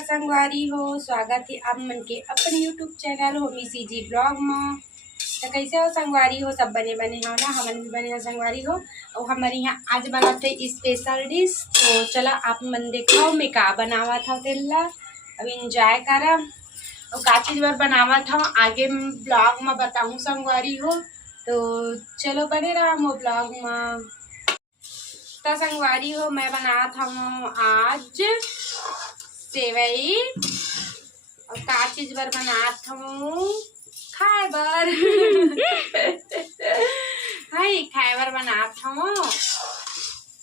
संगवारी हो, स्वागत है आप मन के अपन YouTube channel Homi CG blog में। तो कैसे हो संगवारी हो, सब बने बने हो ना, हमन भी बने हो संगवारी हो। और हमारे यहाँ आज बनाते स्पेशल डिश। तो चला आप मन देखो मैं का बनावा था तेला, अब इंजॉय करा और का चीज़ बार बनावा था आगे ब्लॉग में बताऊँ संगवारी हो। तो चलो बने रहा वो ब्लॉग में। तो संगवारी हो मैं बना था आज सेवई और का चीज बर बनात हूँ खाए बर हाय खाए बर बनात हूँ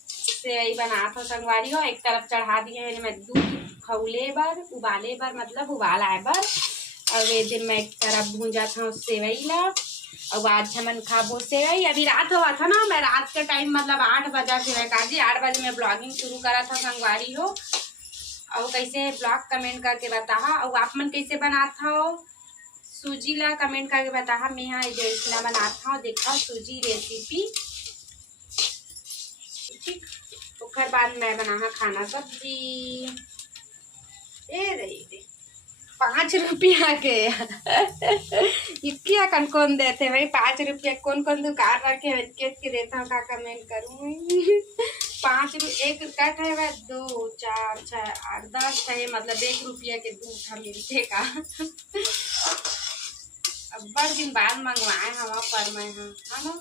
सेवई बनात हो संगवारी हो। एक तरफ चढ़ा दिए हैं मैं दूध खौले बर उबाले बर मतलब उबाल आए बर और वे दिन मैं एक तरफ भूंजा था सेवई ला और आज हमन खाबो सेवई। अभी रात हुआ था ना, मैं रात के टाइम मतलब 8 बजा सेवई काजी 8 बजे मैं ब्लॉगिंग शुरू करा था संगवारी हो। और कैसे ब्लॉग कमेंट करके बता और आप मन कैसे बनाता हो सूजी ला कमेंट करके बता। मैं यहाँ इतना बनाता हूँ देखा सूजी रेसिपी ठीक। उसके बाद मैं बना खाना सब्जी ए रही 5 रुपया के इक्किया कन कौन देते भाई 5 रुपया कौन कौन दुकान रखे के देता हूँ का कमेंट करूँ 5 एक क्या खाएगा 2 4 6 8 10 है मतलब 1 रुपया के दूध मिलते का अब बड़ दिन बाद मंगवाए हवा पर मैं हाँ है ना।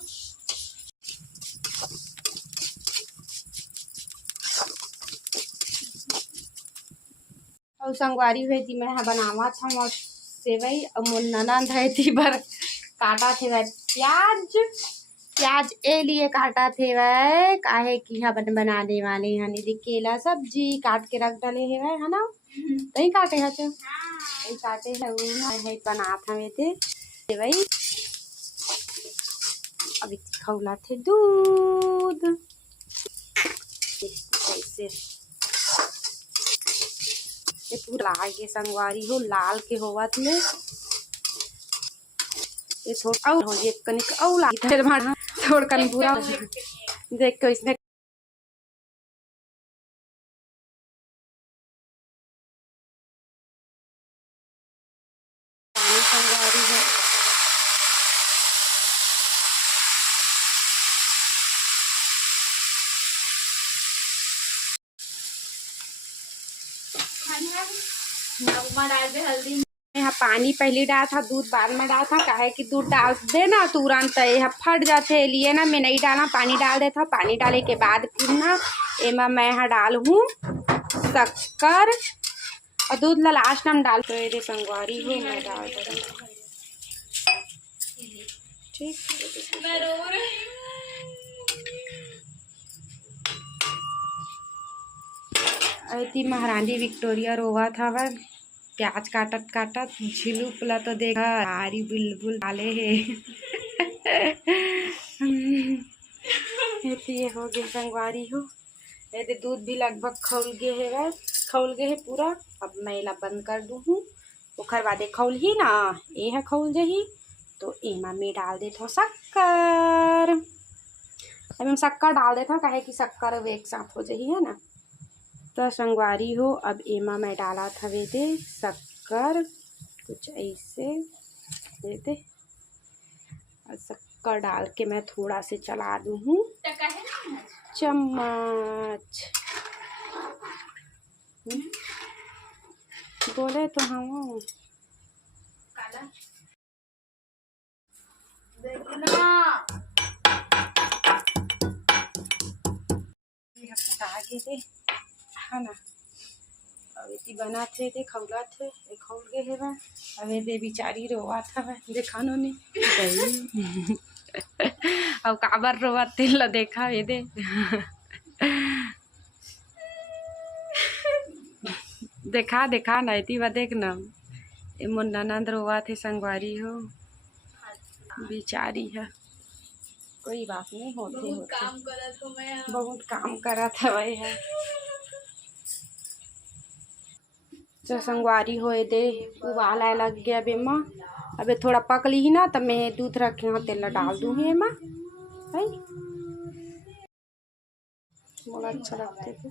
और संगवारी हुई थी मैं बनावा था सेवई और मोर ननद है थी पर काटा थे वह प्याज ए लिए काटा थे वह काहे कि हवन बनाने वाले हैं यदि केला सब्जी काट के रख डाले है वह है ना नहीं काटे है तो काटे है वो बना था वे थे सेवई। अभी खौला थे दूध ऐसे ये पूरा के संगवारी हो लाल के होवा थे ये थोड़ा और हो ये कनिक औला इधर मार थोड़ कन पूरा देख के इसने पानी संगवारी है डाल दे हल्दी यहाँ पानी पहले डाला था दूध बाद में डाला था काहे कि दूध डाल दे ना तुरंत यह फट जाते लिए ना मैं नहीं डाला पानी डाल देता पानी डाले के बाद फिर ना एमा मैं यहाँ डाल हूँ शक्कर और दूध ला लास्ट में डाल तो ये संगवारी हो मैं डाल ठीक। ऐसी महारानी विक्टोरिया रोवा था वह प्याज काटत काटत झिलुकला तो देखा हारी बुलबुल डाले है ये हो गए संगवारी हो ये दूध भी लगभग खौल गए है पूरा। अब मैं ला बंद कर दूँ उखर बाद खौल ही ना ये है खौल जही तो एमा में डाल देता हूँ शक्कर। अब हम शक्कर डाल देता हूँ काहे कि शक्कर अब एक साथ हो जही है ना। तो संगवारी हो अब एमा मैं डाला था वे दे शक्कर कुछ ऐसे देते और शक्कर डाल के मैं थोड़ा से चला दूँ चम्मच बोले तो हम आगे थे है ना अभी बना थे खौला थे खौल गए है वह अबे दे बिचारी रोवा था वह देखा नो नहीं अब काबर रोवा तेल देखा वे दे देखा देखा नहीं थी वह देख न ये मोर ननद रोवा थे संगवारी हो बिचारी है कोई बात नहीं होते बहुत काम करा था वही है। तो संगवारी होए दे उबाल आए लग गया बेमा अबे थोड़ा पक ली ही ना तब मैं दूध रखे हाँ तेल डाल दूँगी एमा भाई बहुत अच्छा लगते थे।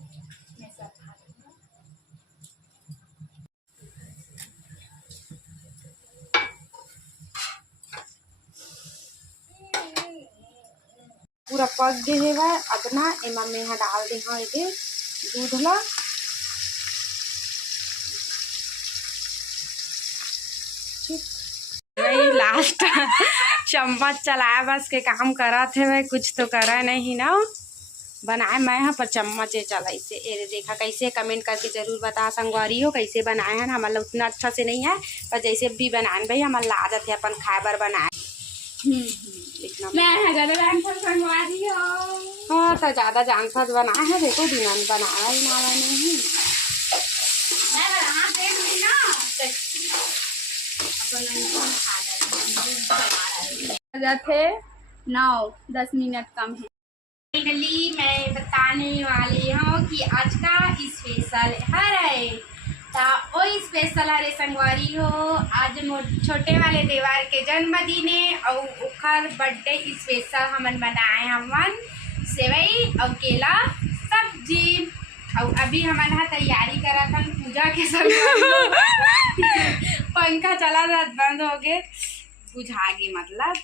पूरा पक गए है वह अपना एमा में यहाँ डाल दे हाँ ये दूध ला वही लास्ट चम्मच चलाया बस के काम करा थे भाई कुछ तो करा नहीं ना बनाए मैं यहाँ पर चम्मच चलाई से ये देखा कैसे कमेंट करके जरूर बता संगवारी हो कैसे बनाए हैं हमारा उतना अच्छा से नहीं है पर जैसे भी बनाए भाई हमारा आदत है अपन खाए बार बनाए हाँ तो ज़्यादा जानता बनाए है देखो दिन बनाया ही ना नहीं थे 9-10 मिनट कम है। फाइनली मैं बताने वाली हूँ कि आज का स्पेशल है तो वो स्पेशल हरे संगवारी हो आज छोटे वाले देवार के जन्मदिन और उखर बर्थडे स्पेशल हमन बनाए हमन सेवई और केला सब्जी और अभी हमन तैयारी करा था पूजा के संग पंखा चला था बंद हो गए बुझा गए मतलब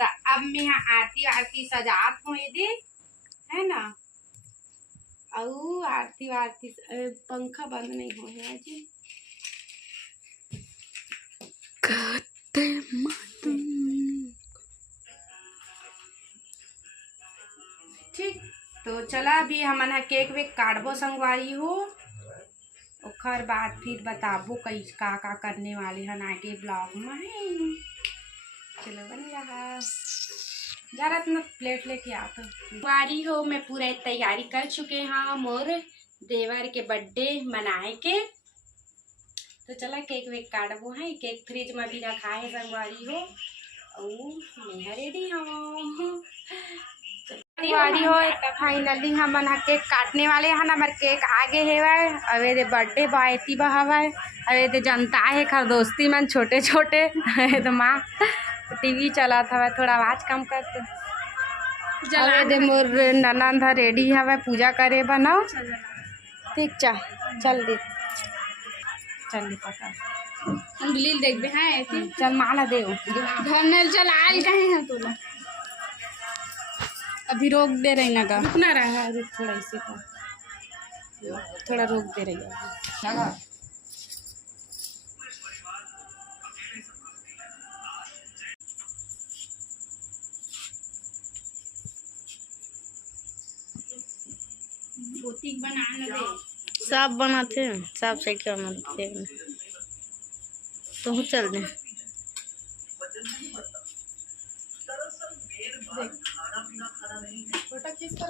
तो अब मैं यहाँ आरती सजात हूँ ये है ना और आरती पंखा बंद नहीं हो है जी ठीक तो चला अभी हमन केक वेक काटबो संगवारी हो और बाद फिर बताबो कई का करने वाले हैं आगे ब्लॉग में चलो बन रहा जरा इतना प्लेट लेके आता वारी हो मैं पूरा तैयारी कर चुके हैं मोर देवर के बर्थडे मनाए के तो चला केक वेक काटबो है केक फ्रिज में भी रखा है संगवारी हो और मैं रेडी हूँ वारी हो फाइनली हम केक काटने वाले हैं हमारे केक आगे है अवे बर्थडे बायती बहावा अवे जनता है खरदोस्ती मन छोटे छोटे तो माँ टीवी चला था थोड़ा आवाज कम कर दे मोर ननंद रेडी हवा पूजा करे बनाओ ठीक चल दे पका अंगली देख बे हैं चल माला दे धरने चल आल कहे हैं तोला अभी रोक दे रही ना का रुकना रहा है थोड़ा इसे थोड़ा रोक दे रही है बनाने दे सब बनाते हैं सब सही क्या बनाते हैं तो चल दे फोटो खींच कर